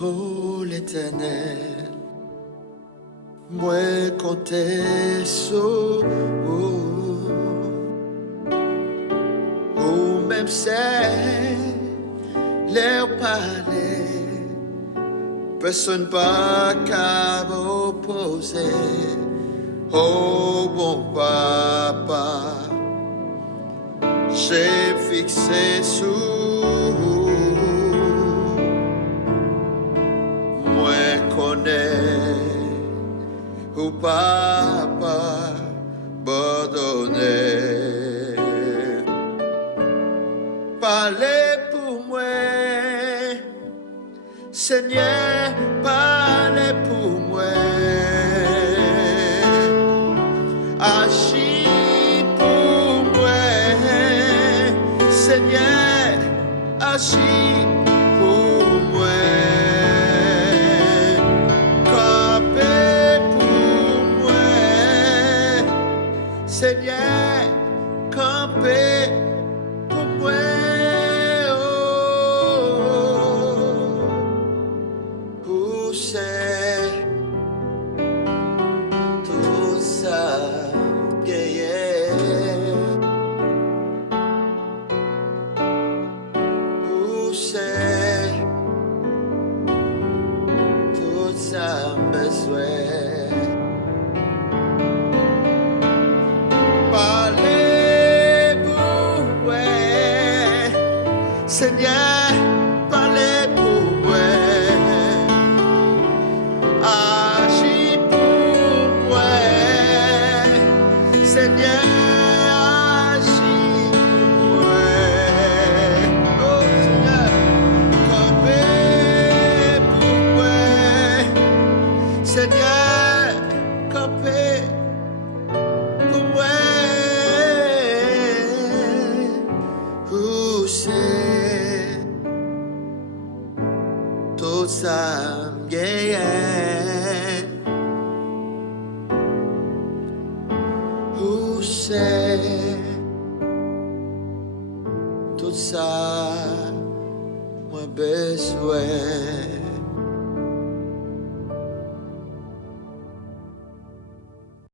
Oh l'Éternel, moi comptais sur ou même c'est l'air parler, personne pas qu'à m'opposer. Oh bon papa, j'ai fixé sous moi connais ou papa pardonner. Parlez pour moi, Seigneur, parlez pour moi. Agis pour moi, Seigneur, agis pour moi. Campez pour moi, Seigneur, campez pour moi. Où c'est tout ça? Où c'est tout ça besoin? Parlez pour moi, Seigneur, parlez pour moi. Agis pour moi, Seigneur. Seigneur, campez pour moi. Où c'est tout ça m'gagne? Où c'est tout ça moi besoin?